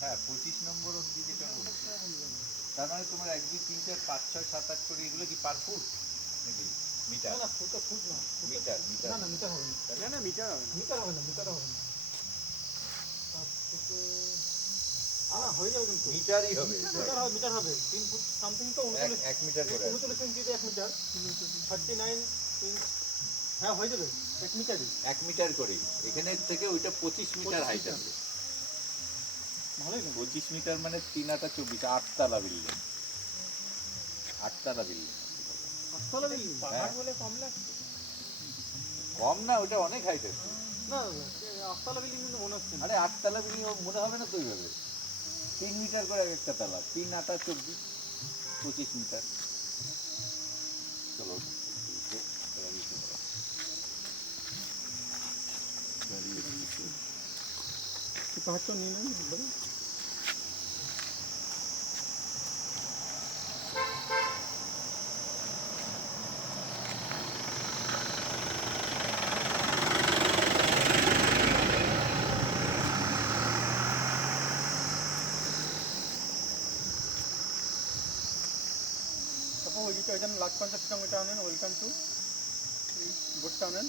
হ্যাঁ 25 নম্বর অবধি যেটা বলছে, তার মানে তোমার 1 2 3 4 5 6 7 8 করে এগুলো কি পার ফুট নাকি মিটার? না ফুট না, মিটার মিটার না মিটার হবে না, না মিটার হবে না, মিটার হবে না, মিটার হবে না। তার থেকে না হয়ে যাবে, কিন্তু মিটারই হবে। মিটার হবে 3 ফুট সামথিং, তো 1 মিটার করে 39 ইঞ্চিতে 1 মিটার, 39 ইঞ্চ, হ্যাঁ হয়ে যাবে 1 মিটারই। 1 মিটার করেই এখানে থেকে ওইটা 25 মিটার হাইট আছে। ভালোই না, 25 মিটার মানে 3 আটা 24, 8 তলা বিল্ডিং, 8 তলা বিল্ডিং। আসলে বিল্ডিং পাহাড় বলে কম লাগছে। কম না, ওটা অনেক হাইট আছে। না, আসলে বিল্ডিং কিন্তু মনে হচ্ছে না। আরে 8 তলা বিল্ডিং মনে হবে না তো এইভাবে। 3 মিটার করে একটা তলা, 3 আটা 24, 25 মিটার। চলো পাহাড়টা নিয়ে নেন একবারে। ওই যেটা লাখ 50 টাকা নেন, ওয়েলকাম টু বোটটা নেন।